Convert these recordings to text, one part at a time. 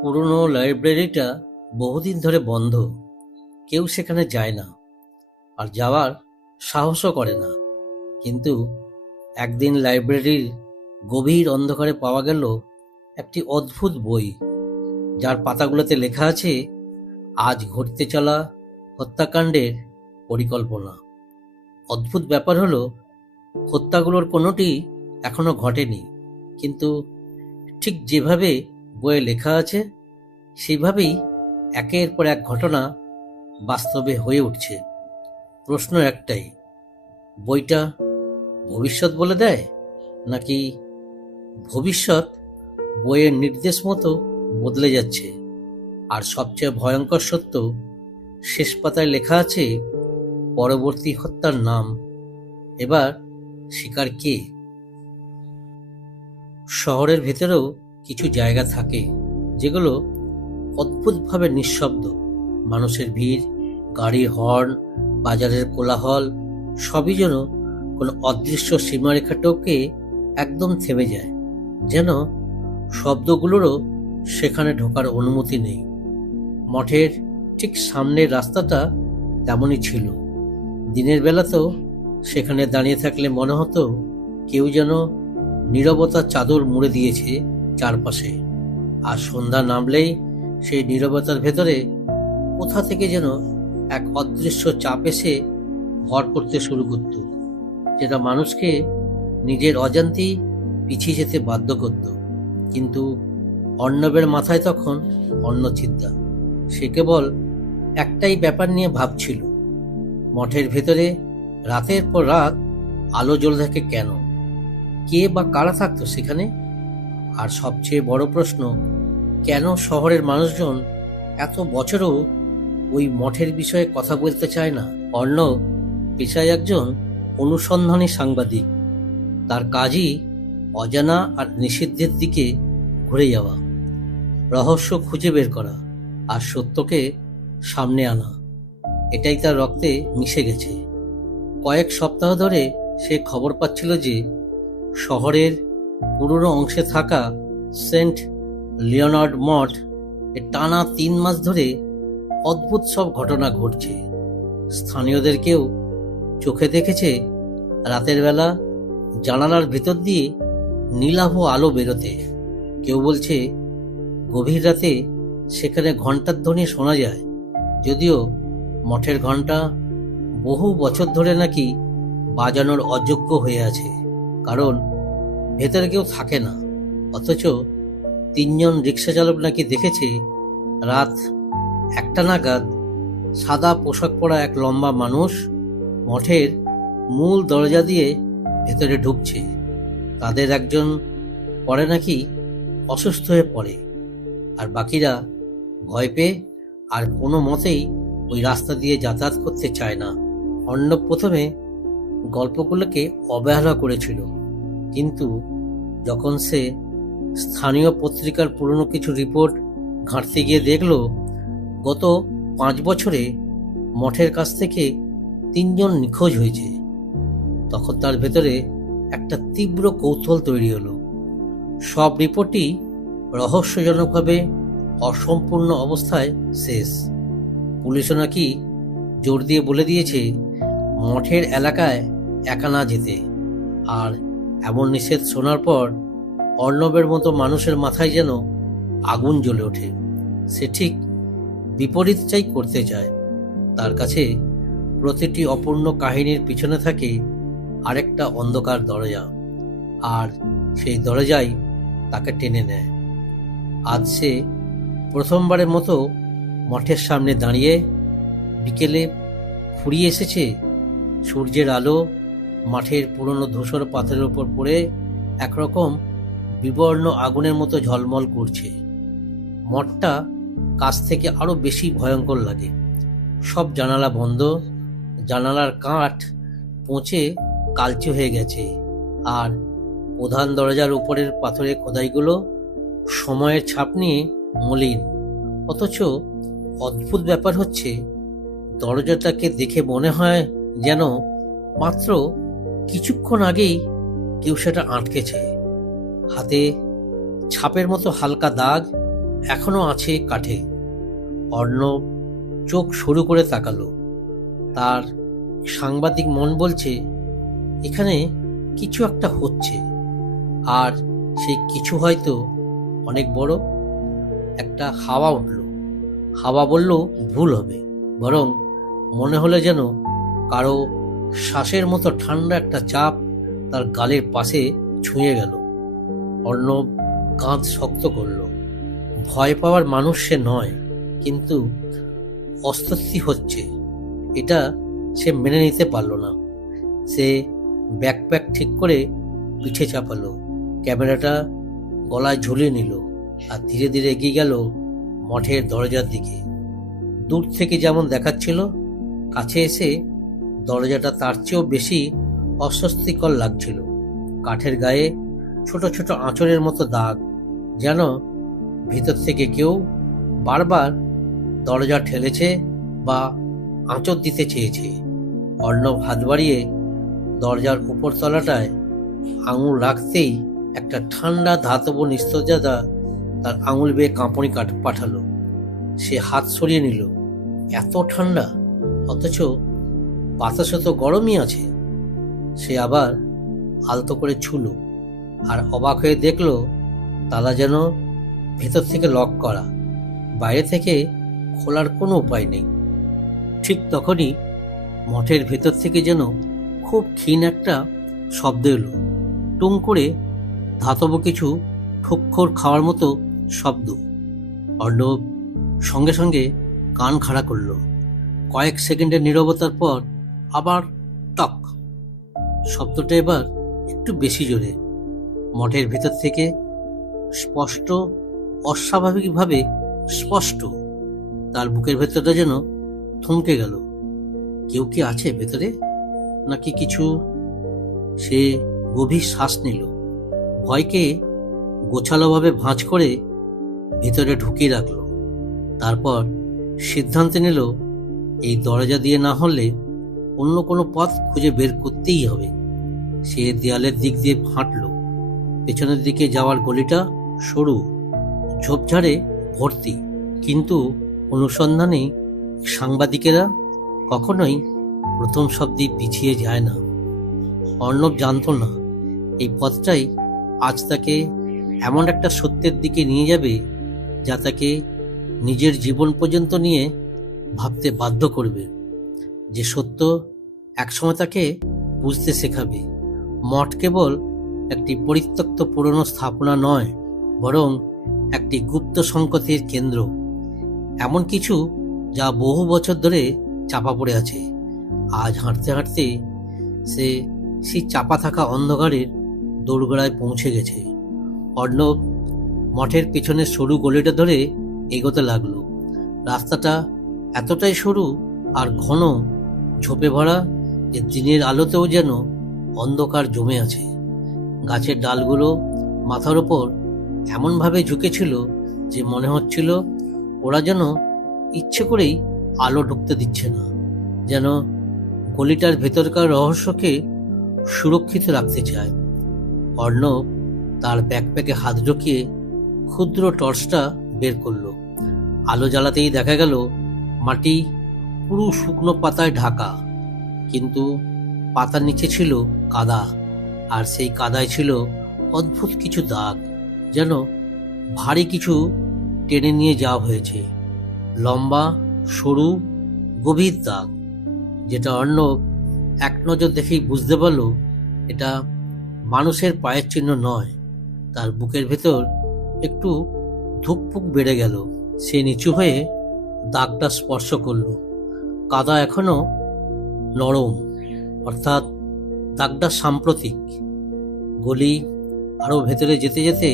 পুরনো লাইব্রেরিটা বহুদিন ধরে বন্ধ। কেউ সেখানে যায় না, আর যাওয়ার সাহসও করে না। কিন্তু একদিন লাইব্রেরির গভীর অন্ধকারে পাওয়া গেল একটি অদ্ভুত বই, যার পাতাগুলোতে লেখা আছে আজ ঘটতে চলা হত্যাকাণ্ডের পরিকল্পনা। অদ্ভুত ব্যাপার হলো, হত্যাগুলোর কোনোটি এখনো ঘটেনি, কিন্তু ঠিক যেভাবে বইয়ে লেখা আছে সেইভাবেই একের পর এক ঘটনা বাস্তবে হয়ে উঠছে। প্রশ্ন একটাই, বইটা ভবিষ্যৎ বলে দেয়, নাকি ভবিষ্যৎ বইয়ের নির্দেশ মতো বদলে যাচ্ছে? আর সবচেয়ে ভয়ঙ্কর সত্য, শেষ পাতায় লেখা আছে পরবর্তী হত্যার নাম। এবার শিকার কে? শহরের ভেতরেও কিছু জায়গা থাকে যেগুলো অদ্ভুতভাবে নিঃশব্দ। মানুষের ভিড়, গাড়ির হর্ন, বাজারের কোলাহল সবই যেন কোনো অদৃশ্য সীমারেখাটাকে একদম থেমে যায়, যেন শব্দগুলোরও সেখানে ঢোকার অনুমতি নেই। মঠের ঠিক সামনের রাস্তাটা তেমনই ছিল। দিনের বেলাতেও সেখানে দাঁড়িয়ে থাকলে মনে হতো কেউ যেন নীরবতার চাদর মুড়ে দিয়েছে চারপাশে। আর সন্ধ্যা নামলেই সেই নীরবতার ভেতরে কোথা থেকে যেন এক অদৃশ্য চাপ এসে ভর করতে শুরু করত, যেটা মানুষকে নিজের অজান্তেই পিছিয়ে যেতে বাধ্য করত। কিন্তু অর্ণবের মাথায় তখন অন্য চিন্তা। সে কেবল একটাই ব্যাপার নিয়ে ভাবছিল, মঠের ভেতরে রাতের পর রাত আলো জ্বলে থাকে কেন? কে বা কারা থাকতো সেখানে? আর সবচেয়ে বড় প্রশ্ন, কেন শহরের মানুষজন এত বছরও ওই মঠের বিষয়ে কথা বলতে চায় না? অর্ণব পেশায় একজন অনুসন্ধানী সাংবাদিক। তার কাজই অজানা আর নিষিদ্ধের দিকে ঘুরে যাওয়া, রহস্য খুঁজে বের করা আর সত্যকে সামনে আনা। এটাই তার রক্তে মিশে গেছে। কয়েক সপ্তাহ ধরে সে খবর পাচ্ছিল যে শহরের পুরনো অংশে থাকা সেন্ট লিওনার্ড মঠ টানা 3 মাস ধরে অদ্ভুত সব ঘটনা ঘটছে। স্থানীয়দের কেউ চোখে দেখেছে রাতের বেলা জানালার ভেতর দিয়ে নীলাভ আলো বেরোতে। কেউ বলছে গভীর রাতে সেখানে ঘণ্টার ধ্বনি শোনা যায়, যদিও মঠের ঘণ্টা বহু বছর ধরে নাকি বাজানোর অযোগ্য হয়ে আছে, কারণ ভেতরে কেউ থাকে না। অথচ 3 জন রিক্সা চালক নাকি দেখেছে রাত 1টা নাগাদ সাদা পোশাক পরা এক লম্বা মানুষ মঠের মূল দরজা দিয়ে ভেতরে ঢুকছে। তাদের একজন পরে নাকি অসুস্থ হয়ে পড়ে, আর বাকিরা ভয় পেয়ে আর কোনো মতেই ওই রাস্তা দিয়ে যাতায়াত করতে চায় না। অর্ণব প্রথমে গল্পগুলোকে অবহেলা করেছিল, কিন্তু যখন সে স্থানীয় পত্রিকার পুরনো কিছু রিপোর্ট ঘাঁটতে গিয়ে দেখল গত 5 বছরে মঠের কাছ থেকে 3 জন নিখোঁজ হয়েছে, তখন তার ভেতরে একটা তীব্র কৌতূহল তৈরি হলো। সব রিপোর্টই রহস্যজনকভাবে অসম্পূর্ণ অবস্থায় শেষ। পুলিশও নাকি জোর দিয়ে বলে দিয়েছে মঠের এলাকায় একা না যেতে। আর এমন নিষেধ শোনার পর অর্ণবের মতো মানুষের মাথায় যেন আগুন জ্বলে ওঠে। সে ঠিক বিপরীতটাই করতে চায়। তার কাছে প্রতিটি অপূর্ণ কাহিনীর পিছনে থাকে আরেকটা অন্ধকার দরজা, আর সেই দরজাই তাকে টেনে নেয়। আজ সে প্রথমবারের মতো মঠের সামনে দাঁড়িয়ে। বিকেলে ফুরিয়ে এসেছে। সূর্যের আলো মাঠের পুরনো ধূসর পাথরের উপর পড়ে একরকম বিবর্ণ আগুনের মতো ঝলমল করছে। মঠটা কাছ থেকে আরো বেশি ভয়ঙ্কর লাগে। সব জানালা বন্ধ, জানালার কাঠ পচে কালচে হয়ে গেছে, আর প্রধান দরজার উপরের পাথরের খোদাইগুলো সময়ের ছাপ নিয়ে মলিন। অথচ অদ্ভুত ব্যাপার হচ্ছে, দরজাটাকে দেখে মনে হয় যেন মাত্র কিছুক্ষণ আগেই কেউ সেটা আটকেছে। হাতে ছাপের মতো হালকা দাগ, এখনো আছে কাঠে। অর্ণব চোখ সরু করে তাকালো। তার সাংবাদিক মন বলছে এখানে কিছু একটা হচ্ছে, আর সেই কিছু হয়তো অনেক বড়। একটা হাওয়া উঠল। হাওয়া বলল ভুল হবে, বরং মনে হলো যেন কারো শ্বাসের মতো ঠান্ডা একটা চাপ তার গালের পাশে ছুঁয়ে গেল। অর্ণব কাঁধ শক্ত করল। ভয় পাওয়ার মানুষ সে নয়, কিন্তু অস্বস্তি হচ্ছে এটা সে মেনে নিতে পারল না। সে ব্যাকপ্যাক ঠিক করে পিঠে চাপালো, ক্যামেরাটা গলায় ঝুলিয়ে নিল, আর ধীরে ধীরে এগিয়ে গেল মঠের দরজার দিকে। দূর থেকে যেমন দেখাচ্ছিল, কাছে এসে দরজাটা তার চেয়েও বেশি অস্বস্তিকর লাগছিল। কাঠের গায়ে ছোট ছোট আঁচড়ের মতো দাগ, যেন ভিতর থেকে কেউ বারবার দরজা ঠেলেছে বা আঁচড় দিতে চেয়েছে। অর্ণব হাত বাড়িয়ে দরজার উপর তলাটায় আঙুল রাখতেই একটা ঠান্ডা ধাতব নিস্তব্ধতা তার আঙুল বেয়ে কাঁপুনি পাঠালো। সে হাত সরিয়ে নিল। এত ঠান্ডা, অথচ বাতাসে তো গরমই আছে। সে আবার আলতো করে ছুলো, আর অবাক হয়ে দেখল তালা যেন ভেতর থেকে লক করা, বাইরে থেকে খোলার কোনো উপায় নেই। ঠিক তখনই মঠের ভেতর থেকে যেন খুব ক্ষীণ একটা শব্দ এলো। টুং করে ধাতব কিছু ঠোক্কর খাওয়ার মতো শব্দ। অর্ণব সঙ্গে সঙ্গে কান খাড়া করল। কয়েক সেকেন্ডের নীরবতার পর আবার টক। শব্দটা এবার একটু বেশি জোরে, মঠের ভেতর থেকে স্পষ্ট, অস্বাভাবিকভাবে স্পষ্ট। তার বুকের ভেতরটা যেন থমকে গেল। কেউ কি আছে ভেতরে, নাকি কিছু? সে গভীর শ্বাস নিল, ভয়কে গোছালোভাবে ভাঁজ করে ভেতরে ঢুকিয়ে রাখল। তারপর সিদ্ধান্ত নিল এই দরজা দিয়ে না হলে অন্য কোনো পথ খুঁজে বের করতেই হবে। সে দেয়ালের দিক দিয়ে হাঁটল। পেছনের দিকে যাওয়ার গলিটা সরু, ঝোপঝাড়ে ভর্তি, কিন্তু অনুসন্ধানে সাংবাদিকেরা কখনোই প্রথম শব্দে পিছিয়ে যায় না। অর্ণব জানত না এই পথটাই আজ তাকে এমন একটা সত্যের দিকে নিয়ে যাবে যা তাকে নিজের জীবন পর্যন্ত নিয়ে ভাবতে বাধ্য করবে। যে সত্য একসময় তাকে বুঝতে শেখাবে মঠ কেবল একটি পরিত্যক্ত পুরনো স্থাপনা নয়, বরং একটি গুপ্ত সংকটের কেন্দ্র। এমন কিছু যা বহু বছর ধরে চাপা পড়ে আছে। আজ হাঁটতে হাঁটতে সে সেই চাপা থাকা অন্ধকারের দোরগোড়ায় পৌঁছে গেছে। অর্ণব মঠের পেছনের সরু গলিটা ধরে এগোতে লাগলো। রাস্তাটা এতটাই সরু আর ঘন, ঝোপে ভরা যে দিনের আলোতেও যেন অন্ধকার জমে আছে। গাছের ডালগুলো মাথার ওপর এমনভাবে ঝুঁকেছিল যে মনে হচ্ছিল ওরা যেন ইচ্ছে করেই আলো ঢুকতে দিচ্ছে না, যেন গলিটার ভেতরকার রহস্যকে সুরক্ষিত রাখতে চায়। অর্ণব তার ব্যাকপ্যাকে হাত ঢুকিয়ে ক্ষুদ্র টর্চটা বের করলো। আলো জ্বালাতেই দেখা গেল মাটি পুরো শুকনো পাতায় ঢাকা, কিন্তু পাতার নিচে ছিল কাদা, আর সেই কাদায় ছিল অদ্ভুত কিছু দাগ, যেন ভারী কিছু টেনে নিয়ে যাওয়া হয়েছে। লম্বা, সরু, গভীর দাগ, যেটা অর্ণব এক নজর দেখেই বুঝতে পারল এটা মানুষের পায়ের চিহ্ন নয়। তার বুকের ভেতর একটু ধুকপুক বেড়ে গেল। সে নিচু হয়ে দাগটা স্পর্শ করল। কাদা এখনো নরম, অর্থাৎ দাগটা সাম্প্রতিক। গলি আরো ভেতরে যেতে যেতে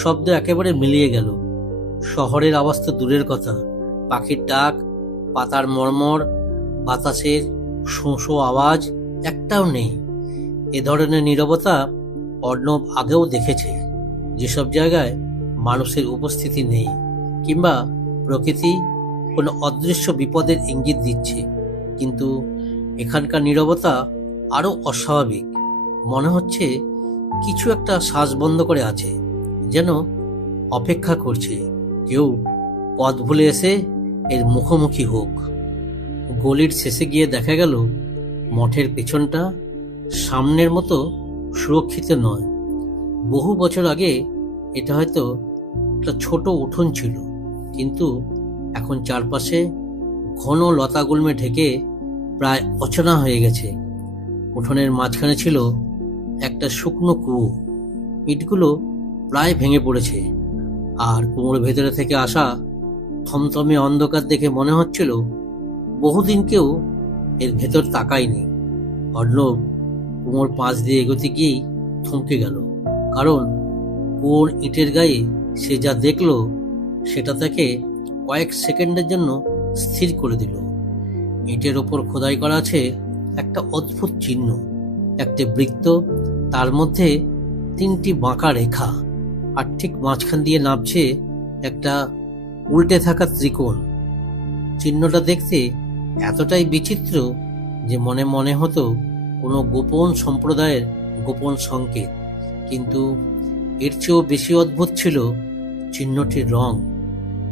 শব্দ একেবারে মিলিয়ে গেল। শহরের আওয়াজ তো দূরের কথা, পাখির ডাক, পাতার মর্মর, বাতাসের শোঁ শোঁ আওয়াজ একটাও নেই। এ ধরনের নীরবতা অর্ণব আগেও দেখেছে, যেসব জায়গায় মানুষের উপস্থিতি নেই, কিংবা প্রকৃতি কোনো অদৃশ্য বিপদের ইঙ্গিত দিচ্ছে। কিন্তু এখানকার নীরবতা আরো অস্বাভাবিক। মনে হচ্ছে কিছু একটা শ্বাস বন্ধ করে আছে, যেন অপেক্ষা করছে কেউ পথ ভুলে এসে এর মুখোমুখি হোক। গলির শেষে গিয়ে দেখা গেল মঠের পেছনটা সামনের মতো সুরক্ষিত নয়। বহু বছর আগে এটা হয়তো একটা ছোট উঠোন ছিল, কিন্তু এখন চারপাশে ঘন লতাগুল্মে ঢেকে প্রায় অচেনা হয়ে গেছে। উঠোনের মাঝখানে ছিল একটা শুকনো কুয়ো। ইটগুলো প্রায় ভেঙে পড়েছে, আর কুয়োর ভেতরে থেকে আসা থমথমে অন্ধকার দেখে মনে হচ্ছিল বহুদিন কেউ এর ভেতর তাকায়নি। অর্ণব কুয়োর পাশ দিয়ে এগোতে গিয়েই থমকে গেল, কারণ কুয়োর ইটের গায়ে সে যা দেখল সেটা তাকে কয়েক সেকেন্ডের জন্য স্থির করে দিল। ইটের ওপর খোদাই করা আছে একটা অদ্ভুত চিহ্ন, একটা বৃত্ত, তার মধ্যে 3টি বাঁকা রেখা, আর ঠিক মাঝখান দিয়ে নামছে একটা উল্টে থাকা ত্রিকোণ। চিহ্নটা দেখতে এতটাই বিচিত্র যে মনে মনে হতো কোনো গোপন সম্প্রদায়ের গোপন সংকেত। কিন্তু এর চেয়েও বেশি অদ্ভুত ছিল চিহ্নটির রং।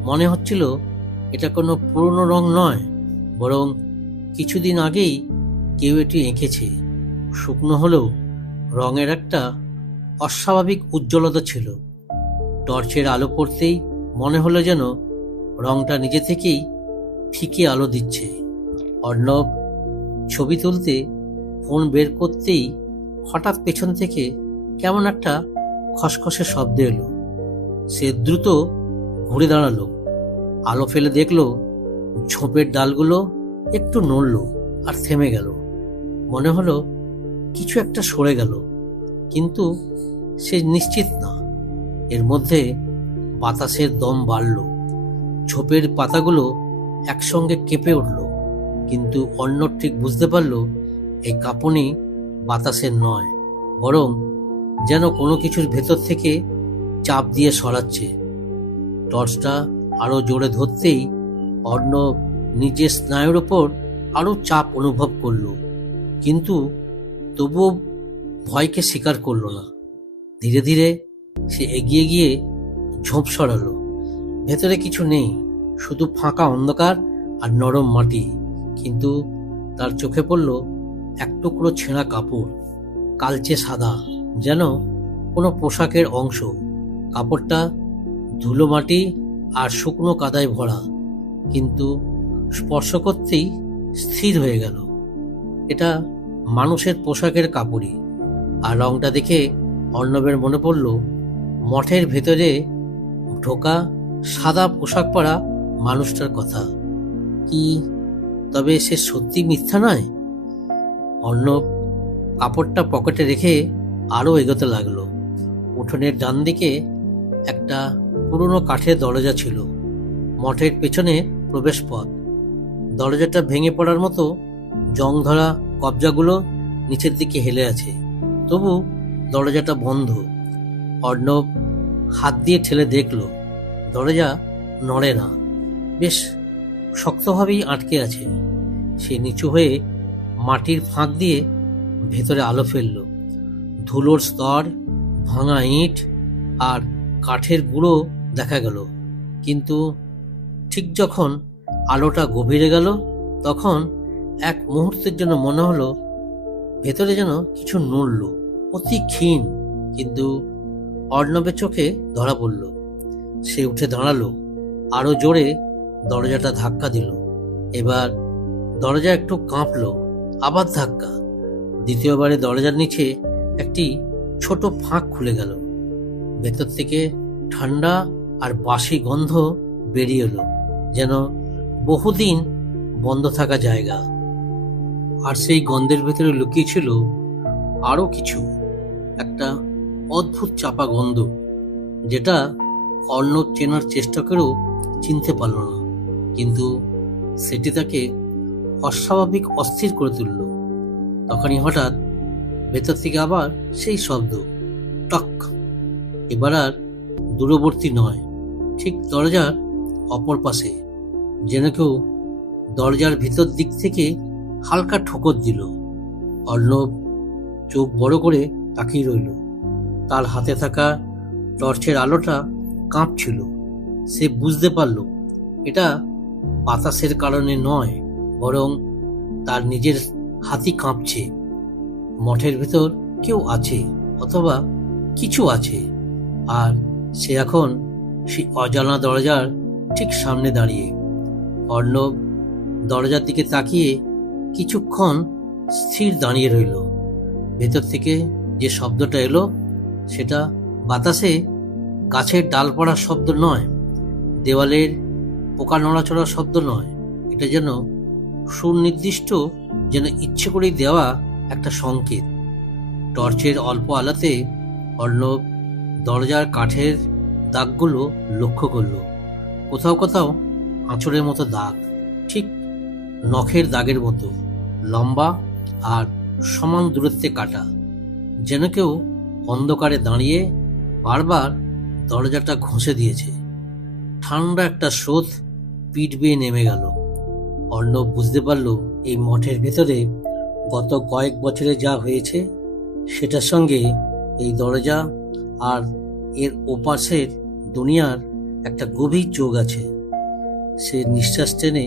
মনে হচ্ছিল এটা কোনো পুরনো রং নয়, বরং কিছুদিন আগেই কেউ এটি এঁকেছে। শুকনো হলেও রঙের একটা অস্বাভাবিক উজ্জ্বলতা ছিল। টর্চের আলো পড়তেই মনে হলো যেন রংটা নিজে থেকেই ফিকে আলো দিচ্ছে। অর্ণব ছবি তুলতে ফোন বের করতেই হঠাৎ পেছন থেকে কেমন একটা খসখসে শব্দ এলো। সে দ্রুত ঘুরে দাঁড়ালো, আলো ফেলে দেখলো ঝোপের ডালগুলো একটু নড়ল আর থেমে গেল। মনে হলো কিছু একটা সরে গেল, কিন্তু সে নিশ্চিত না। এর মধ্যে বাতাসের দম বাড়ল, ঝোপের পাতাগুলো একসঙ্গে কেঁপে উঠল। কিন্তু অর্ণব ঠিক বুঝতে পারল এই কাঁপুনি বাতাসের নয়, বরং যেন কোনো কিছুর ভেতর থেকে চাপ দিয়ে সরাচ্ছে। টর্চটা আরো জোরে ধরতেই অর্ণব নিজের স্নায়ুর ওপর আরো চাপ অনুভব করল, কিন্তু তবুও ভয়কে স্বীকার করল না। ধীরে ধীরে সে এগিয়ে গিয়ে ঝোপ সরালো। ভেতরে কিছু নেই, শুধু ফাঁকা অন্ধকার আর নরম মাটি। কিন্তু তার চোখে পড়ল এক টুকরো ছেঁড়া কাপড়, কালচে সাদা, যেন কোনো পোশাকের অংশ। কাপড়টা ধুলো মাটি আর শুকনো কাদায় ভরা, কিন্তু স্পর্শ করতেই স্থির হয়ে গেল। এটা মানুষের পোশাকের কাপড়ই। আর রংটা দেখে অর্ণবের মনে পড়ল মঠের ভেতরে ঢোকা সাদা পোশাক পরা মানুষটার কথা। কি তবে সে সত্যি মিথ্যা নয়? অর্ণব কাপড়টা পকেটে রেখে আরো এগোতে লাগলো। উঠোনের ডান দিকে একটা পুরনো কাঠের দরজা ছিল, মঠের পেছনে প্রবেশ পথ। দরজাটা ভেঙে পড়ার মতো জং ধরা কবজাগুলো নিচের দিকে হেলে আছে, তবু দরজাটা বন্ধ। অর্ণব হাত দিয়ে ঠেলে দেখল দরজা নড়ে না, বেশ শক্তভাবেই আটকে আছে। সে নিচু হয়ে মাটির ফাঁক দিয়ে ভেতরে আলো ফেলল। ধুলোর স্তর, ভাঙা ইট আর কাঠের গুঁড়ো দেখা গেল। কিন্তু ঠিক যখন আলোটা গভীরে গেল, তখন এক মুহূর্তের জন্য মনে হলো ভেতরে যেন কিছু নড়ল, অতি ক্ষীণ। কিন্তু অর্ণবের চোখে ধরা পড়ল। সে উঠে দাঁড়ালো, আরো জোরে দরজাটা ধাক্কা দিল। এবার দরজা একটু কাঁপলো, আবার ধাক্কা। দ্বিতীয়বারে দরজার নিচে একটি ছোট ফাঁক খুলে গেল। ভেতর থেকে ঠান্ডা আর বাসি গন্ধ বেরিয়ে এলো, যেন বহুদিন বন্ধ থাকা জায়গা। আর সেই গন্ধের ভেতরে লুকিয়ে ছিল আরো কিছু, একটা অদ্ভুত চাপা গন্ধ, যেটা অর্ণব চেনার চেষ্টা করেও চিনতে পারল না। কিন্তু সেটি তাকে অস্বাভাবিক অস্থির করে তুলল। তখনই হঠাৎ ভেতর থেকে আবার সেই শব্দ, টক। এবার আর দূরবর্তী নয়, ঠিক দরজার অপর পাশে, যেন কেউ দরজার ভিতর দিক থেকে হালকা ঠোকর দিল। অর্ণব চোখ বড় করে তাকিয়ে রইল। তার হাতে থাকা টর্চের আলোটা কাঁপছিল, সে বুঝতে পারল এটা বাতাসের কারণে নয়, বরং তার নিজের হাতই কাঁপছে। মঠের ভেতর কেউ আছে, অথবা কিছু আছে, আর সে এখন সেই অজানা দরজার ঠিক সামনে দাঁড়িয়ে। অর্ণব দরজার দিকে তাকিয়ে কিছুক্ষণ স্থির দাঁড়িয়ে রইল। ভেতর থেকে যে শব্দটা এলো সেটা বাতাসে গাছের ডাল পড়ার শব্দ নয়, দেওয়ালের পোকা নড়াচড়ার শব্দ নয়। এটা যেন সুনির্দিষ্ট, যেন ইচ্ছে করেই দেওয়া একটা সংকেত। টর্চের অল্প আলোতে অর্ণব দরজার কাঠের দাগগুলো লক্ষ্য করল। কোথাও কোথাও আঁচড়ের মতো দাগ, ঠিক নখের দাগের মতো, লম্বা আর সমান দূরত্বে কাটা, যেন কেউ অন্ধকারে দাঁড়িয়ে বারবার দরজাটা ঘষে দিয়েছে। ঠান্ডা একটা স্রোত পিঠ বেয়ে নেমে গেল। অর্ণব বুঝতে পারল এই মঠের ভেতরে গত কয়েক বছরে যা হয়েছে সেটার সঙ্গে এই দরজা আর এর ওপাশের দুনিয়ার একটা গভীর যোগ আছে। সে নিঃশ্বাস টেনে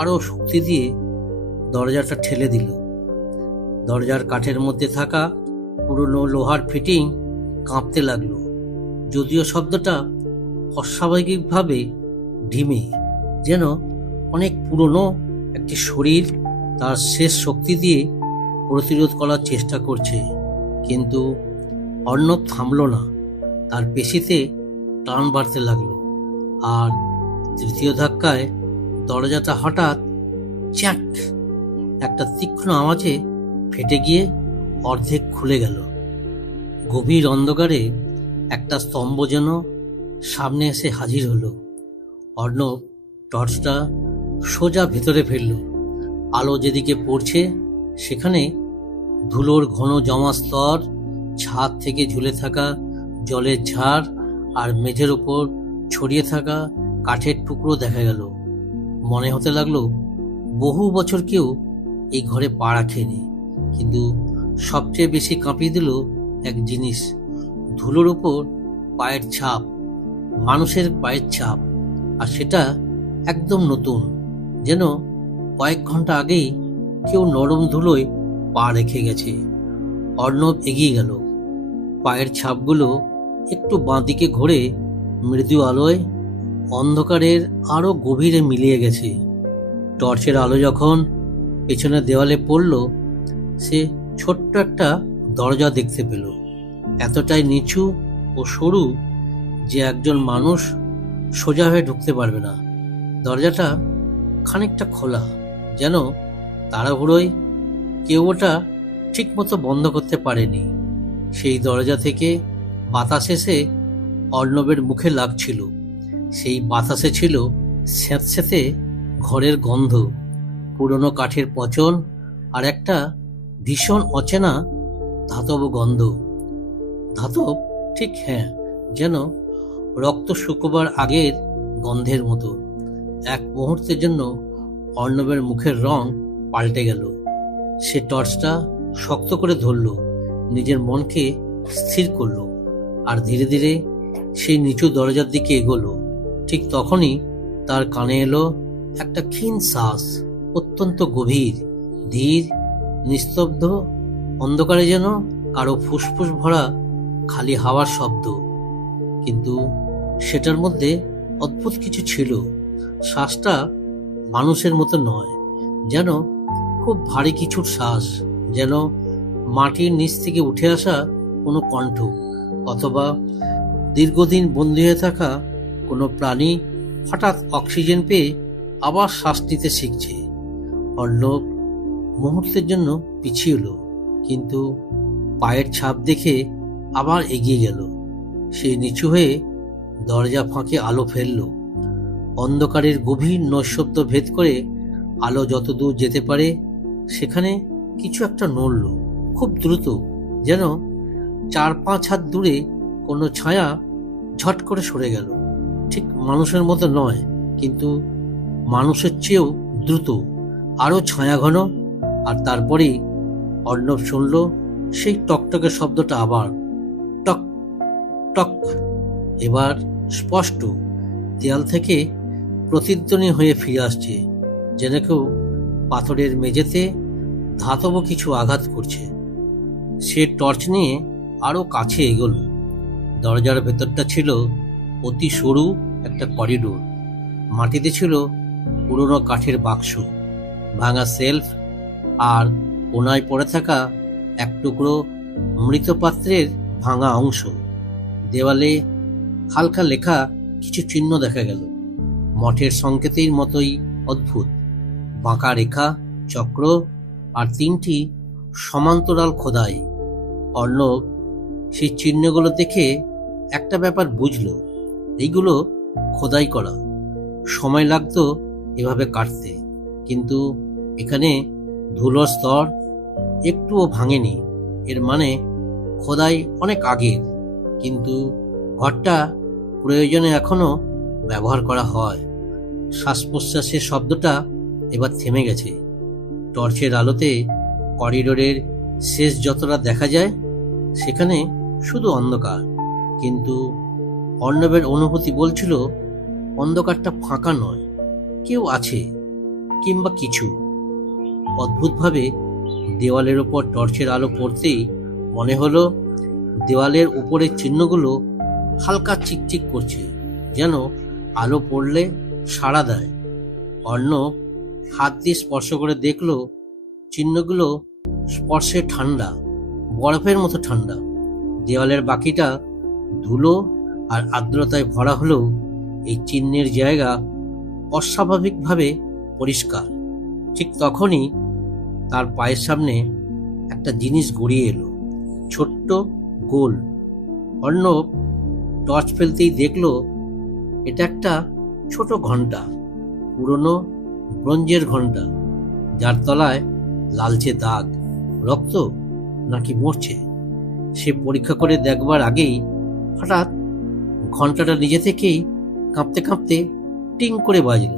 আরো শক্তি দিয়ে দরজাটা ঠেলে দিল। দরজার কাঠের মধ্যে থাকা পুরনো লোহার ফিটিং কাঁপতে লাগলো, যদিও শব্দটা অস্বাভাবিকভাবে ঢিমে, যেন অনেক পুরনো একটি শরীর তার শেষ শক্তি দিয়ে প্রতিরোধ করার চেষ্টা করছে। কিন্তু অর্ণব থামল না। তার পেশিতে টান বাড়তে লাগলো, আর তৃতীয় ধাক্কায় দরজাটা হঠাৎ চ্যাক একটা তীক্ষ্ণ আওয়াজে ফেটে গিয়ে অর্ধেক খুলে গেল। গভীর অন্ধকারে একটা স্তম্ভ যেন সামনে এসে হাজির হলো। অর্ণব টর্চটা সোজা ভেতরে ফেলল। আলো যেদিকে পড়ছে সেখানে ধুলোর ঘন জমা স্তর, ছাদ থেকে ঝুলে থাকা জলের ঝাড়, আর মেঝের উপর ছড়িয়ে থাকা কাঠের টুকরো দেখা গেল। মনে হতে লাগলো বহু বছর কেউ এই ঘরে পা রাখেনি। কিন্তু সবচেয়ে বেশি কাঁপিয়ে দিল এক জিনিস, ধুলোর উপর পায়ের ছাপ, মানুষের পায়ের ছাপ, আর সেটা একদম নতুন, যেন কয়েক ঘন্টা আগেই কেউ নরম ধুলোয় পা রেখে গেছে। অর্ণব এগিয়ে গেল। পায়ের ছাপগুলো একটু বাঁদিকে ঘুরে মৃদু আলোয় অন্ধকারের আরো গভীরে মিলিয়ে গেছে। টর্চের আলো যখন পেছনের দেওয়ালে পড়ল, সে ছোট্ট একটা দরজা দেখতে পেল, এতটাই নিচু ও সরু যে একজন মানুষ সোজা হয়ে ঢুকতে পারবে না। দরজাটা খানিকটা খোলা, যেন তাড়াহুড়োয় কেউ ওটা ঠিক মতো বন্ধ করতে পারেনি। সেই দরজা থেকে বাতাস এসে অর্ণবের মুখে লাগছিল। সেই বাতাসে ছিল স্যাঁতস্যাঁতে ঘরের গন্ধ, পুরনো কাঠের পচন, আর একটা ভীষণ অচেনা ধাতব গন্ধ। ধাতব, ঠিক হ্যাঁ, যেন রক্ত শুকোবার আগের গন্ধের মতো। এক মুহূর্তের জন্য অর্ণবের মুখের রং পাল্টে গেল। সে টর্চটা শক্ত করে ধরল, নিজের মনকে স্থির করল, আর ধীরে ধীরে সেই নিচু দরজার দিকে এগোলো। ঠিক তখনই তার কানে এলো একটা ক্ষীণ শ্বাস, অত্যন্ত গভীর, ধীর, নিস্তব্ধ, অন্ধকারে যেন কারো ফুসফুস ভরা খালি হাওয়ার শব্দ। কিন্তু সেটার মধ্যে অদ্ভুত কিছু ছিল। শ্বাসটা মানুষের মতো নয়, যেন খুব ভারী কিছুর শ্বাস, যেন মাটির নিচ থেকে উঠে আসা কোনো কণ্ঠ, অথবা দীর্ঘদিন বন্দী হয়ে থাকা কোনো প্রাণী হঠাৎ অক্সিজেন পেয়ে আবার শ্বাস নিতে শিখছে। অর্ণব মুহূর্তের জন্য পিছিয়ে এলো, কিন্তু পায়ের ছাপ দেখে আবার এগিয়ে গেল। সে নিচু হয়ে দরজা ফাঁকে আলো ফেলল। অন্ধকারের গভীর নৈশব্দ ভেদ করে আলো যতদূর যেতে পারে সেখানে কিছু একটা নড়ল, খুব দ্রুত, যেন 4-5 হাত দূরে কোনো ছায়া ঝট করে সরে গেল। ঠিক মানুষের মতো নয়, কিন্তু মানুষের চেয়েও দ্রুত, আরো ছায়া ঘন। আর তারপরেই অর্ণব শুনল সেই টকটকে শব্দটা আবার, টক টক, এবার স্পষ্ট, দেয়াল থেকে প্রতিধ্বনি হয়ে ফিরে আসছে, যেন কেউ পাথরের মেঝেতে ধাতব কিছু আঘাত করছে। সে টর্চ নিয়ে আরো কাছে এগোল। দরজার ভেতরটা ছিল অতি সরু একটা করিডোর। মাটিতে ছিল পুরনো কাঠের বাক্স, ভাঙা সেলফ, আর কোনায় পড়ে থাকা এক টুকরো মৃৎপাত্রের ভাঙা অংশ। দেওয়ালে হালকা লেখা কিছু চিহ্ন দেখা গেল, মঠের সংকেতের মতোই অদ্ভুত। বাঁকা রেখা, চক্র আর 3টি সমান্তরাল খোদাই। অর্ণব সেই চিহ্নগুলো দেখে একটা ব্যাপার বুঝল, এইগুলো খোদাই করা। সময় লাগতো এভাবে কাটতে, কিন্তু এখানে ধুলোর স্তর একটুও ভাঙেনি। এর মানে খোদাই অনেক আগের, কিন্তু ঘরটা প্রয়োজনে এখনো ব্যবহার করা হয়। শ্বাস প্রশ্বাসের শব্দটা এবার থেমে গেছে। টর্চের আলোতে করিডোরের শেষ যতটা দেখা যায়, সেখানে শুধু অন্ধকার। কিন্তু অর্ণবের অনুভূতি বলছিল অন্ধকারটা ফাঁকা নয়, কেউ আছে কিংবা কিছু। অদ্ভুতভাবে দেওয়ালের ওপর টর্চের আলো পড়তেই মনে হলো দেওয়ালের উপরের চিহ্নগুলো হালকা চিকচিক করছে, যেন আলো পড়লে সাড়া দেয়। অর্ণব হাত দিয়ে স্পর্শ করে দেখল চিহ্নগুলো স্পর্শে ঠান্ডা, বরফের মতো ঠান্ডা। দেওয়ালের বাকিটা ধুলো আর আর্দ্রতায় ভরা হলেও এই চিহ্নের জায়গা অস্বাভাবিকভাবে পরিষ্কার। ঠিক তখনই তার পায়ের সামনে একটা জিনিস গড়িয়ে এলো, ছোট্ট, গোল। অর্ণব টর্চ ফেলতেই দেখল এটা একটা ছোট ঘন্টা, পুরনো ব্রোঞ্জের ঘন্টা, যার তলায় লালচে দাগ। রক্ত নাকি মরছে? সে পরীক্ষা করে দেখবার আগেই হঠাৎ ঘন্টাটা নিজে থেকেই কাঁপতে কাঁপতে টিং করে বাজল।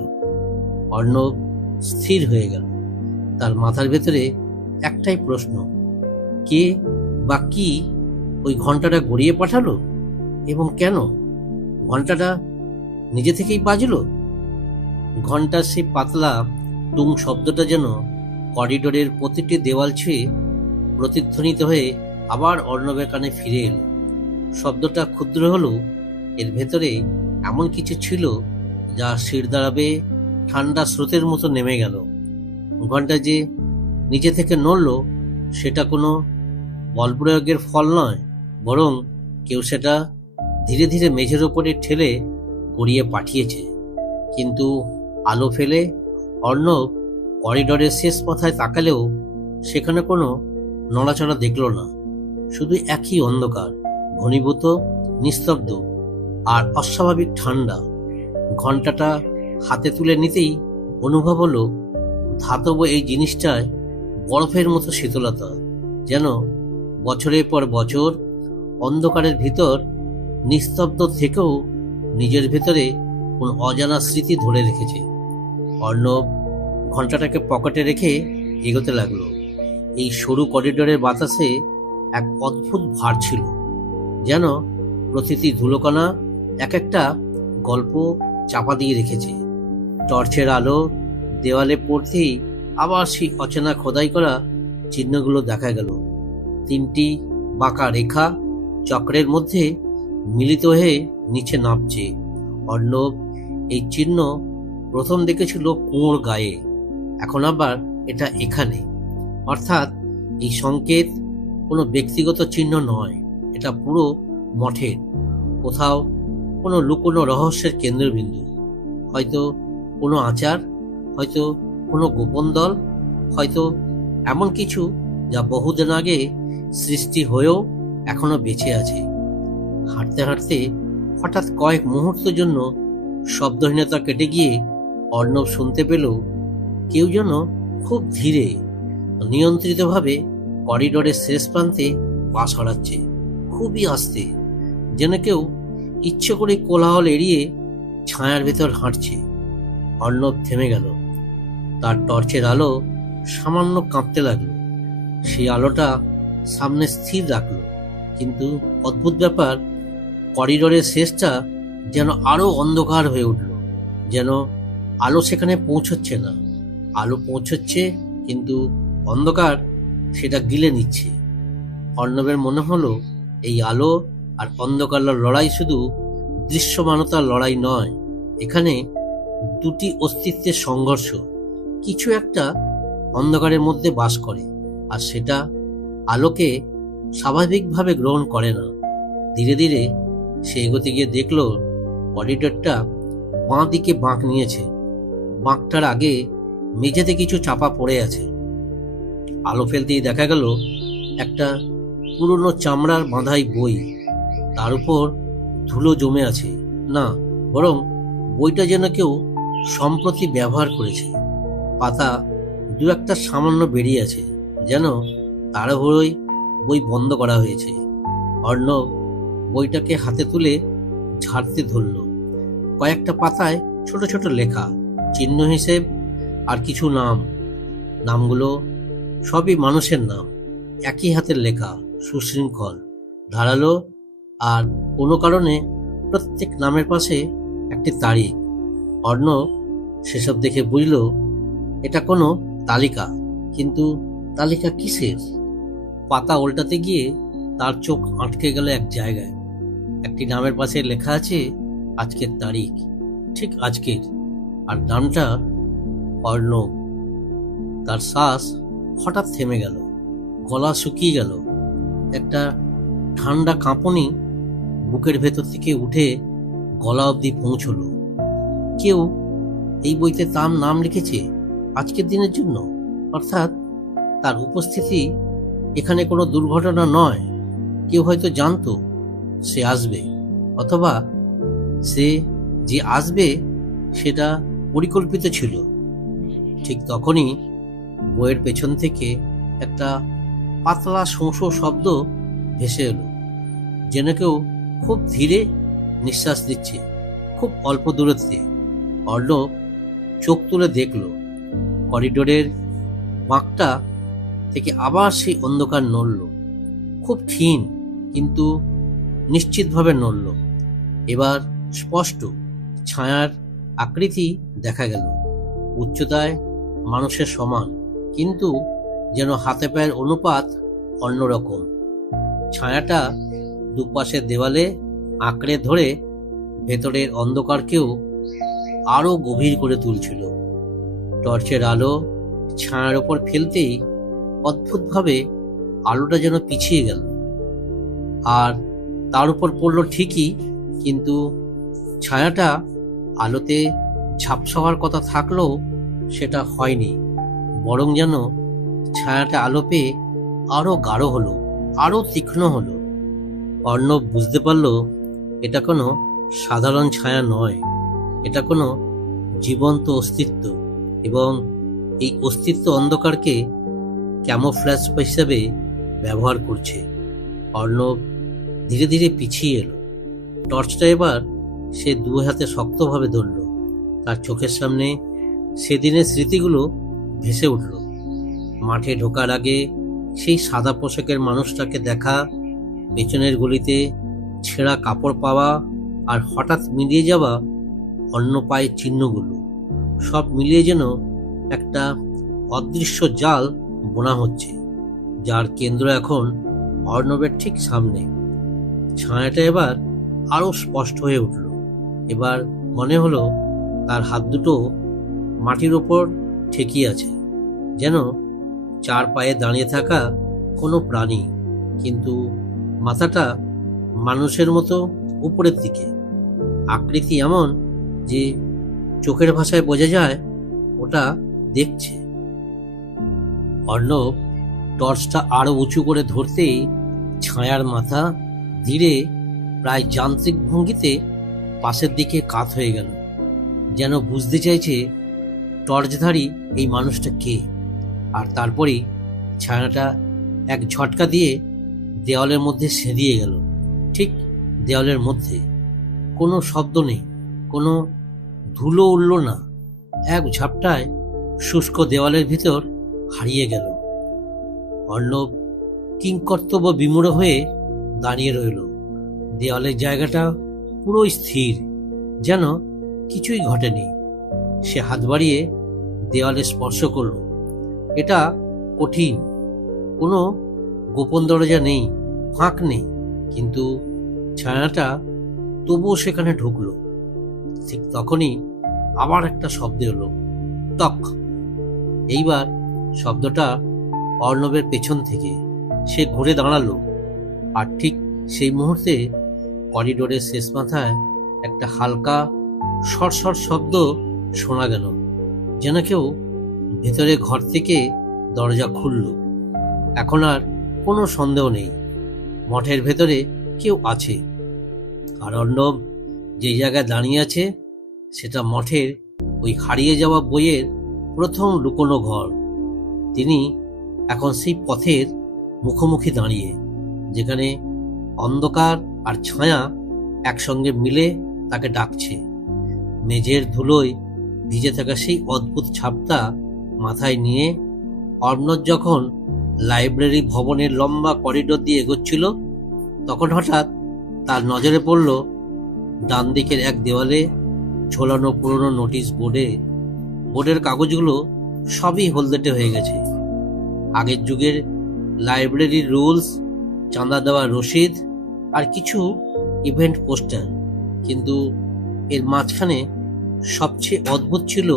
অর্ণব স্থির হয়ে গেল। তার মাথার ভেতরে একটাই প্রশ্ন, কে বা কি ওই ঘন্টাটা গড়িয়ে পাঠালো, এবং কেন? ঘন্টাটা নিজে থেকেই বাজলো। ঘন্টার সেই পাতলা টুং শব্দটা যেন করিডোরের প্রতিটি দেওয়াল ছুঁয়ে প্রতিধ্বনিত হয়ে আবার অর্ণবের কানে ফিরে এলো। শব্দটা ক্ষুদ্র হলেও এর ভেতরে এমন কিছু ছিল যা শির দাঁড়াবে ঠান্ডা স্রোতের মতো নেমে গেল। ঘন্টা যে নিজে থেকে নড়ল, সেটা কোনো বল প্রয়োগের ফল নয়, বরং কেউ সেটা ধীরে ধীরে মেঝের ওপরে ঠেলে গড়িয়ে পাঠিয়েছে। কিন্তু আলো ফেলে অর্ণব করিডোরের শেষ মাথায় তাকালেও সেখানে কোনো নড়াচড়া দেখল না। শুধু একই অন্ধকার, ঘনীভূত, নিস্তব্ধ আর অস্বাভাবিক ঠান্ডা। ঘন্টাটা হাতে তুলে নিতেই অনুভব হলো ধাতব এই জিনিসটায় বরফের মতো শীতলতা, যেন বছরের পর বছর অন্ধকারের ভিতর নিস্তব্ধ থেকেও নিজের ভেতরে কোন অজানা স্মৃতি ধরে রেখেছে। অর্ণব ঘন্টাটাকে পকেটে রেখে এগোতে লাগলো। এই সরু করিডোরের বাতাসে এক অদ্ভুত ভার ছিল, যেন প্রতিটি ধুলোকণা এক একটা গল্প চাপা দিয়ে রেখেছে। টর্চের আলো দেওয়ালে পড়তেই আবার সেই অচেনা খোদাই করা চিহ্নগুলো দেখা গেল। 3টি বাঁকা রেখা চক্রের মধ্যে মিলিত হয়ে নিচে নামছে। অর্ণব এই চিহ্ন প্রথম দেখেছিল কুঁয়োর গায়ে, এখন আবার এটা এখানে। অর্থাৎ এই সংকেত কোনো ব্যক্তিগত চিহ্ন নয়, এটা পুরো মঠের কোথাও কোনো লুকোনো রহস্যের কেন্দ্রবিন্দু। হয়তো কোনো আচার, হয়তো কোনো গোপন দল, হয়তো এমন কিছু যা বহুদিন আগে সৃষ্টি হয়েও এখনো বেঁচে আছে। হাঁটতে হাঁটতে হঠাৎ কয়েক মুহূর্তের জন্য শব্দহীনতা কেটে গিয়ে অর্ণব শুনতে পেল কেউ যেন খুব ধীরে, নিয়ন্ত্রিতভাবে করিডোরের শেষ প্রান্তে পা সরাচ্ছে, খুবই আস্তে, যেন কেউ ইচ্ছে করে কোলাহল এড়িয়ে ছায়ার ভেতর হাঁটছে। অর্ণব থেমে গেল। তার টর্চের আলো সামান্য কাঁপতে লাগলো। সেই আলোটা সামনে স্থির রাখলো, কিন্তু অদ্ভুত ব্যাপার, করিডোরের শেষটা যেন আরো অন্ধকার হয়ে উঠল, যেন আলো সেখানে পৌঁছচ্ছে না। আলো পৌঁছচ্ছে, কিন্তু অন্ধকার সেটা গিলে নিচ্ছে। অর্ণবের মনে হলো এই আলো আর অন্ধকারের লড়াই শুধু দৃশ্যমানতার লড়াই নয়, এখানে দুটি অস্তিত্বের সংঘর্ষ। কিছু একটা অন্ধকারের মধ্যে বাস করে, আর সেটা আলোকে স্বাভাবিকভাবে গ্রহণ করে না। ধীরে ধীরে সে এগোতে গিয়ে দেখল করিডোরটা বাঁ দিকে বাঁক নিয়েছে। বাঁকটার আগে মেঝেতে কিছু চাপা পড়ে আছে। আলো ফেলতেই দেখা গেল একটা পুরনো চামড়ার বাঁধাই বই। তার উপর ধুলো জমে আছে, না বরং বইটা যেন কেউ সম্প্রতি ব্যবহার করেছে। পাতা দু একটা সামান্য বেরিয়ে আছে, যেন তাড়াহুড়োয় বই বন্ধ করা হয়েছে। অর্ণব বইটাকে হাতে তুলে ঝাড়তে ধরল। কয়েকটা পাতায় ছোট ছোট লেখা, চিহ্ন হিসেব আর কিছু নাম। নামগুলো সবই মানুষের নাম, একই হাতের লেখা, সুশৃঙ্খল, ধারালো, আর কোনো কারণে প্রত্যেক নামের পাশে একটি তারিখ। অর্ণব সেসব দেখে বুঝল এটা কোনো তালিকা, কিন্তু তালিকা কিসের? পাতা উল্টাতে গিয়ে তার চোখ আটকে গেল এক জায়গায়। একটি নামের পাশে লেখা আছে আজকের তারিখ, ঠিক আজকের, আর নামটা অর্ণব। তার শ্বাস হঠাৎ থেমে গেল, গলা শুকিয়ে গেল। একটা ঠান্ডা কাঁপুনি বুকের ভেতর থেকে উঠে গলা অবধি পৌঁছল। কেউ এই বইতে তার নাম লিখেছে আজকের দিনের জন্য, অর্থাৎ তার উপস্থিতি এখানে কোনো দুর্ঘটনা নয়। কেউ হয়তো জানতো সে আসবে, অথবা সে যে আসবে সেটা পরিকল্পিত ছিল। ঠিক তখনই বইয়ের পেছন থেকে একটা পাতলা শোঁ শব্দ ভেসে এলো, যেন কেউ খুব ধীরে নিঃশ্বাস দিচ্ছে, খুব অল্প দূরত্বে। অর্ণব চোখ তুলে দেখল করিডোরের বাঁকটা থেকে আবার সেই অন্ধকার নড়ল, খুব ক্ষীণ কিন্তু নিশ্চিতভাবে নড়ল। এবার স্পষ্ট ছায়ার আকৃতি দেখা গেল, উচ্চতায় মানুষের সমান, কিন্তু যেন হাতে পায়ের অনুপাত অন্যরকম। ছায়াটা দুপাশের দেওয়ালে আঁকড়ে ধরে ভেতরের অন্ধকারকেও আরো গভীর করে তুলছিল। টর্চের আলো ছায়ার ওপর ফেলতেই অদ্ভুতভাবে আলোটা যেন পিছিয়ে গেল, আর তার উপর পড়ল ঠিকই, কিন্তু ছায়াটা আলোতে ঝাপসা হওয়ার কথা থাকলেও সেটা হয়নি, বরং যেন ছায়াটা আলো পেয়ে আরো গাঢ় হলো, আরো তীক্ষ্ণ হলো। অর্ণব বুঝতে পারল এটা কোনো সাধারণ ছায়া নয়, এটা কোনো জীবন্ত অস্তিত্ব, এবং এই অস্তিত্ব অন্ধকারকে ক্যামোফ্ল্যাশ হিসেবে ব্যবহার করছে। অর্ণব ধীরে ধীরে পিছিয়ে এলো। টর্চটা এবার সে দু হাতে শক্তভাবে ধরল। তার চোখের সামনে সেদিনের স্মৃতিগুলো ভেসে উঠল। মাঠে ঢোকার আগে সেই সাদা পোশাকের মানুষটাকে দেখা, পেছনের গলিতে ছেঁড়া কাপড় পাওয়া, আর হঠাৎ মিলিয়ে যাওয়া অন্য পায়ের চিহ্নগুলো, সব মিলিয়ে যেন একটা অদৃশ্য জাল বোনা হচ্ছে, যার কেন্দ্র এখন অর্ণবের ঠিক সামনে। ছায়াটা এবার আরো স্পষ্ট হয়ে উঠল। এবার মনে হলো তার হাত দুটো মাটির ওপর ঠেকিয়ে আছে, যেন চার পায়ে দাঁড়িয়ে থাকা কোনো প্রাণী, কিন্তু মাথাটা মানুষের মতো উপরের দিকে। আকৃতি এমন যে চোখের ভাষায় বোঝা যায় ওটা দেখছে। অর্ণব টর্চটা আরো উঁচু করে ধরতেই ছায়ার মাথা ধীরে, প্রায় যান্ত্রিক ভঙ্গিতে পাশের দিকে কাত হয়ে গেল, যেন বুঝতে চাইছে টর্চধারী এই মানুষটা কে। আর তারপরেই ছায়াটা এক ঝটকা দিয়ে দেওয়ালের মধ্যে সেঁধিয়ে গেল, ঠিক দেওয়ালের মধ্যে। কোনো শব্দ নেই, কোনো ধুলো উড়ল না, এক ঝাপটায় শুষ্ক দেওয়ালের ভিতর হারিয়ে গেল। অর্ণব কিংকর্তব্য বিমূঢ় হয়ে দাঁড়িয়ে রইল। দেওয়ালের জায়গাটা পুরো স্থির, যেন কিছুই ঘটেনি। সে হাত বাড়িয়ে দেওয়ালে স্পর্শ করল। এটা কঠিন, কোনো গোপন দরজা নেই, ফাঁক নেই, কিন্তু ছায়াটা তবুও সেখানে ঢুকলো। ঠিক তখনই আবার একটা শব্দ এলো, টক। এইবার শব্দটা অর্ণবের পেছন থেকে। সে ঘুরে দাঁড়ালো, আর ঠিক সেই মুহূর্তে করিডোরের শেষ মাথায় একটা হালকা সরসর শব্দ শোনা গেল, যেন কেউ ভেতরে ঘর থেকে দরজা খুলল। এখন আর কোনো সন্দেহ নেই, মঠের ভেতরে কেউ আছে। আর অর্ণব যে জায়গায় দাঁড়িয়ে আছে সেটা মঠের ওই হারিয়ে যাওয়া বইয়ের প্রথম লুকোনো ঘর। তিনি এখন সেই পথের মুখোমুখি দাঁড়িয়ে, যেখানে অন্ধকার আর ছায়া একসঙ্গে মিলে তাকে ডাকছে। মেঝের ধুলোয় ভিজে থাকা সেই অদ্ভুত ছাপটা মাথায় নিয়ে অর্ণব যখন লাইব্রেরি ভবনের লম্বা করিডোর দিয়ে এগোচ্ছিল, তখন হঠাৎ তার নজরে পড়ল ডান দিকের এক দেওয়ালে ঝোলানো পুরনো নোটিশ বোর্ডের কাগজগুলো সবই হলদেটে হয়ে গেছে। আগের যুগের লাইব্রেরির রুলস, চাঁদা দেওয়া রসিদ আর কিছু ইভেন্ট পোস্টার। কিন্তু এর মাঝখানে সবচেয়ে অদ্ভুত ছিল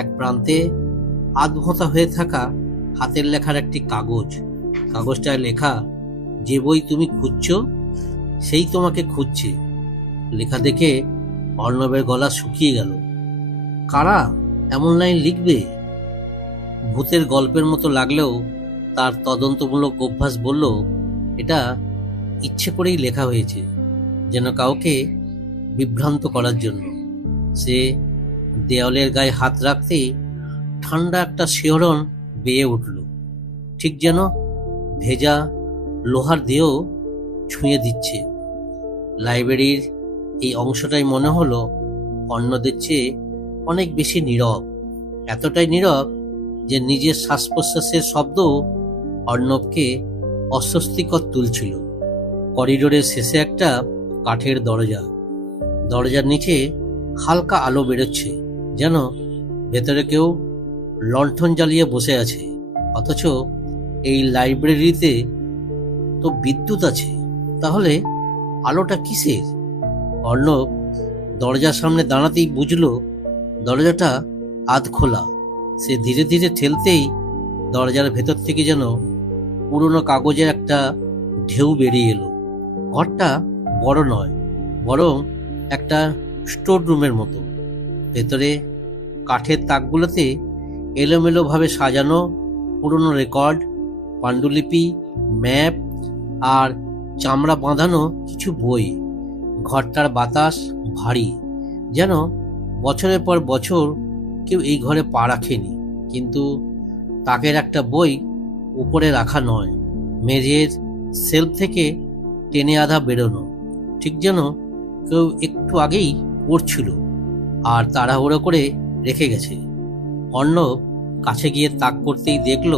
এক প্রান্তে আধভোঁতা হয়ে থাকা হাতের লেখার একটি কাগজ। কাগজটায় লেখা, যে বই তুমি খুঁজছো সেই তোমাকে খুঁজছে। লেখা দেখে অর্ণবের গলা শুকিয়ে গেল। কারা এমন লাইন লিখবে? ভূতের গল্পের মতো লাগলেও তার তদন্তমূলক অভ্যাস বলল এটা ইচ্ছে করেই লেখা হয়েছে, যেন কাউকে বিভ্রান্ত করার জন্য। সে দেওয়ালের গায়ে হাত রাখতেই ঠান্ডা একটা শিহরণ বেয়ে উঠল, ঠিক যেন ভেজা লোহার দেহ ছুঁয়ে দিচ্ছে। লাইব্রেরির এই অংশটাই মনে হলো অন্যদের চেয়ে অনেক বেশি নীরব, এতটাই নীরব যে নিজের শ্বাস প্রশ্বাসের শব্দ অর্ণবকে অস্বস্তিকর তুলছিল। করিডোরের শেষে একটা কাঠের দরজা, দরজার নিচে হালকা আলো বেরোচ্ছে, যেন ভেতরে কেউ লণ্ঠন জ্বালিয়ে বসে আছে। অথচ এই লাইব্রেরিতে তো বিদ্যুৎ আছে, তাহলে আলোটা কিসের? অর্ণব দরজার সামনে দাঁড়াতেই বুঝল দরজাটা আধ খোলা। সে ধীরে ধীরে ঠেলতেই দরজার ভেতর থেকে যেন পুরনো কাগজের একটা ঢেউ বেরিয়ে এলো। ঘরটা বড় নয়, বরং একটা স্টোর রুমের মতো। ভেতরে কাঠের তাকগুলোতে এলোমেলোভাবে সাজানো পুরনো রেকর্ড, পাণ্ডুলিপি, ম্যাপ আর চামড়া বাঁধানো কিছু বই। ঘরটার বাতাস ভারী, যেন বছরের পর বছর কেউ এই ঘরে পা রাখেনি। কিন্তু তাকের একটা বই উপরে রাখা নয়, মেঝের সেলফ থেকে টেনে আধা বেরোনো, ঠিক যেন কেউ একটু আগেই পড়ছিল আর তাড়াহুড়ো করে রেখে গেছে। অর্ণব কাছে গিয়ে তাক করতেই দেখল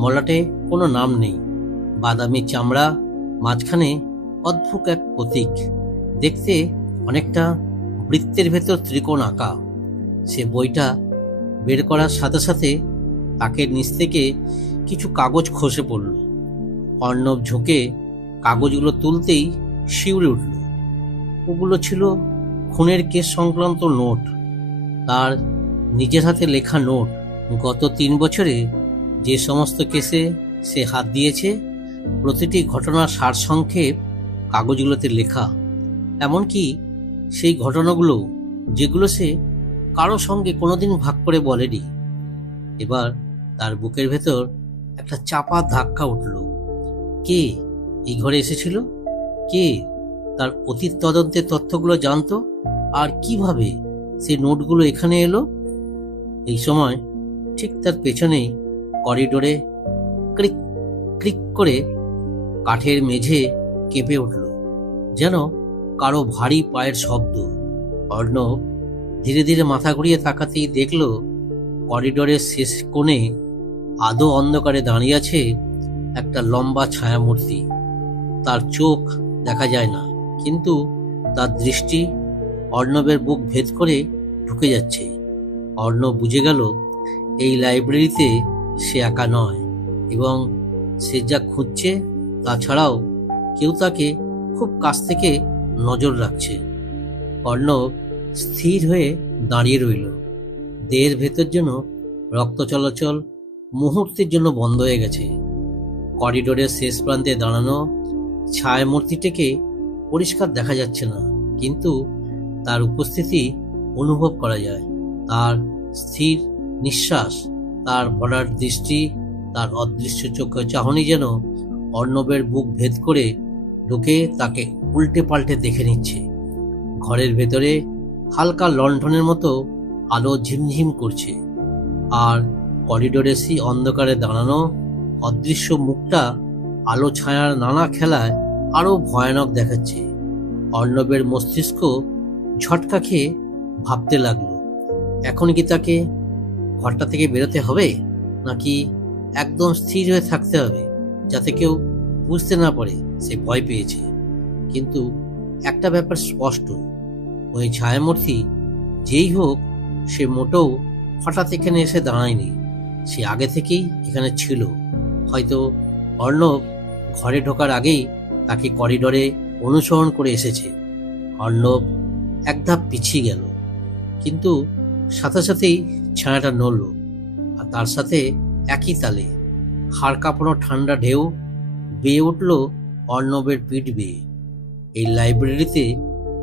মলাটে কোনো নাম নেই। বাদামি চামড়া, মাঝখানে অদ্ভুত এক প্রতীক, দেখতে অনেকটা বৃত্তের ভেতর ত্রিকোণ আঁকা। সে বইটা বের করার সাথে সাথে তাকের নিচ থেকে কিছু কাগজ খসে পড়ল। অর্ণব ঝুঁকে কাগজগুলো তুলতেই শিউরে উঠল। ওগুলো ছিল খুনের কেস সংক্রান্ত নোট, তার নিজের হাতে লেখা নোট। গত 3 বছরে যে সমস্ত কেসে সে হাত দিয়েছে, প্রতিটি ঘটনার সারসংক্ষেপ কাগজগুলোতে লেখা। এমনকি সেই ঘটনাগুলো যেগুলো সে কারো সঙ্গে কোনোদিন ভাগ করে বলেনি। এবার তার বুকের ভেতর একটা চাপা ধাক্কা উঠল। কে এই ঘরে এসেছিল? কে তার অতীত তদন্তের তথ্যগুলো জানতো? আর কিভাবে সেই নোটগুলো এখানে এলো? এই সময় ঠিক তার পেছনেই করিডোরে ক্রিক ক্রিক করে কাঠের মেঝে কেঁপে উঠল, যেন কারো ভারী পায়ের শব্দ। অর্ণব ধীরে ধীরে মাথা ঘুরিয়ে তাকাতেই দেখল করিডোরের শেষ কোণে আধো অন্ধকারে দাঁড়িয়ে আছে একটা লম্বা ছায়ামূর্তি। তার চোখ দেখা যায় না, কিন্তু তার দৃষ্টি অর্ণবের বুক ভেদ করে ঢুকে যাচ্ছে। অর্ণব বুঝে গেল এই লাইব্রেরিতে সে একা নয়, এবং সে যা খুঁজছে তাছাড়াও কেউ তাকে খুব কাছ থেকে নজর রাখছে। অর্ণব স্থির হয়ে দাঁড়িয়ে রইল। দেহের ভেতর যেন রক্ত চলাচল মুহূর্তের জন্য বন্ধ হয়ে গেছে। করিডোরের শেষ প্রান্তে দাঁড়ানো ছায়ামূর্তিটিকে পরিষ্কার দেখা যাচ্ছে না, কিন্তু তার উপস্থিতি অনুভব করা যায়। তার স্থির নিঃশ্বাস, তার ভরাট দৃষ্টি, তার অদৃশ্য চোখে চাহনি যেন অর্ণবের বুক ভেদ করে ঢুকে তাকে উল্টে পাল্টে দেখে নিচ্ছে। ঘরের ভেতরে হালকা লণ্ঠনের মতো আলো ঝিমঝিম করছে, আর করিডোরে সেই অন্ধকারে দাঁড়ানো অদৃশ্য মুখটা আলো ছায়ার নানা খেলায় আরো ভয়ানক দেখাচ্ছে। অর্ণবের মস্তিষ্ক ঝটকা খেয়ে ভাবতে লাগলো, এখন কি তাকে ঘরটা থেকে বেরোতে হবে, নাকি একদম স্থির হয়ে থাকতে হবে যাতে কেউ বুঝতে না পারে সে ভয় পেয়েছে। কিন্তু একটা ব্যাপার স্পষ্ট, ওই ছায়ামূর্তি যেই হোক সে মোটেও হঠাৎ এখানে এসে দাঁড়ায়নি। সে আগে থেকেই এখানে ছিল। হয়তো অর্ণব ঘরে ঢোকার আগেই তাকে করিডোরে অনুসরণ করে এসেছে। অর্ণব এক ধাপ পিছিয়ে গেল, কিন্তু সাথে সাথেই ছায়াটা নড়ল, আর তার সাথে একই তালে হাড় কাঁপানো ঠান্ডা ঢেউ বেয়ে উঠল অর্ণবের পিঠ বেয়ে। এই লাইব্রেরিতে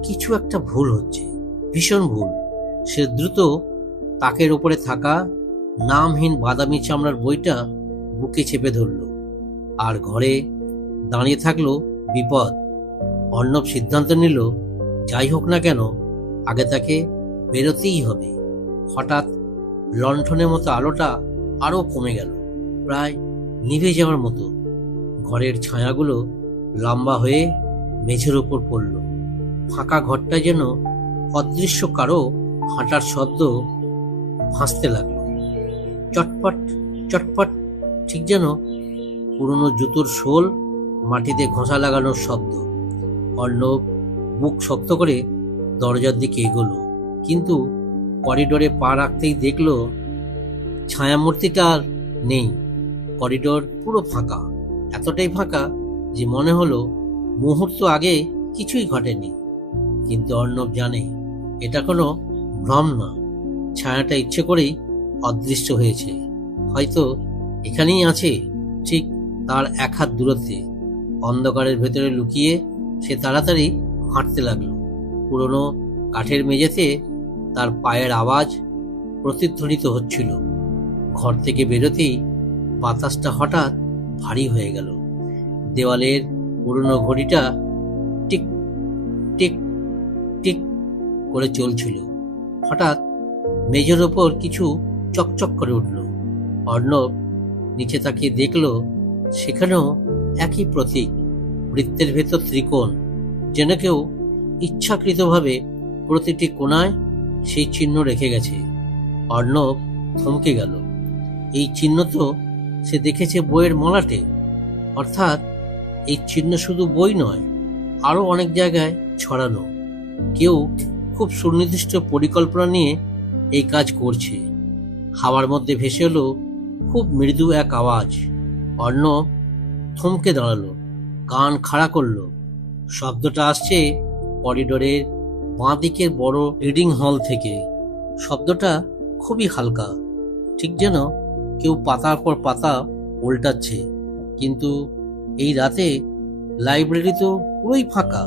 কিছু একটা ভুল হচ্ছে, ভীষণ ভুল। সে দ্রুত তাকের ওপরে থাকা নামহীন বাদামি চামড়ার বইটা বুকে চেপে ধরল, আর ঘরে দাঁড়িয়ে থাকলো বিপদ। অর্ণব সিদ্ধান্ত নিল, যাই হোক না কেন আগে তাকে বেরোতেই হবে। হঠাৎ লণ্ঠনের মতো আলোটা আরো কমে গেল, প্রায় নিভে যাওয়ার মতো। ঘরের ছায়াগুলো লম্বা হয়ে মেঝের উপর পড়ল। ফাঁকা ঘরটা যেন অদৃশ্য কারো হাঁটার শব্দ ভাসতে লাগলো, চটপট চটপট, ঠিক যেন পুরনো জুতোর শোল মাটিতে ঘষা লাগানোর শব্দ। অর্ণব বুক শক্ত করে দরজার দিকে এগোলো, কিন্তু করিডোরে পা রাখতেই দেখলো ছায়ামূর্তিটা আর নেই। করিডোর পুরো ফাঁকা, এতটাই ফাঁকা যে মনে হলো মুহূর্ত আগে কিছুই ঘটেনি। কিন্তু অর্ণব জানে এটা কোনো ভ্রম না, ছায়াটা ইচ্ছে করেই অদৃশ্য হয়েছে। হয়তো এখানেই আছে, ঠিক তার এক হাত দূরত্বে। অন্ধকারের ভেতরে লুকিয়ে সে তাড়াতাড়ি হাঁটতে লাগলো। পুরনো কাঠের মেঝেতে তার পায়ের আওয়াজ প্রতিধ্বনিত হচ্ছিল। ঘর থেকে বেরোতেই বাতাসটা হঠাৎ ভারী হয়ে গেল। দেওয়ালের পুরনো ঘড়িটা টিক টিক টিক করে চলছিল। হঠাৎ মেঝের ওপর কিছু চকচক করে উঠল। অর্ণব নিচে তাকিয়ে দেখল সেখানেও একই প্রতীক, বৃত্তের ভেতর ত্রিকোণ, যেন কেউ ইচ্ছাকৃতভাবে প্রতিটি কোণায় সেই চিহ্ন রেখে গেছে। অর্ণব থমকে গেল। এই চিহ্ন তো সে দেখেছে বইয়ের মলাটে। অর্থাৎ এই চিহ্ন শুধু বই নয়, আরো অনেক জায়গায় ছড়ানো। কেউ খুব সুনির্দিষ্ট পরিকল্পনা নিয়ে এই কাজ করছে। হাওয়ার মধ্যে ভেসে এলো খুব মৃদু এক আওয়াজ। অর্ণব থমকে দাঁড়ালো, কান খাড়া করলো। শব্দটা আসছে করিডোরের বাঁ দিকের বড় রিডিং হল থেকে। শব্দটা খুবই হালকা, ঠিক যেন কেউ পাতার পর পাতা উল্টাচ্ছে। কিন্তু এই রাতে লাইব্রেরি তো পুরোই ফাঁকা।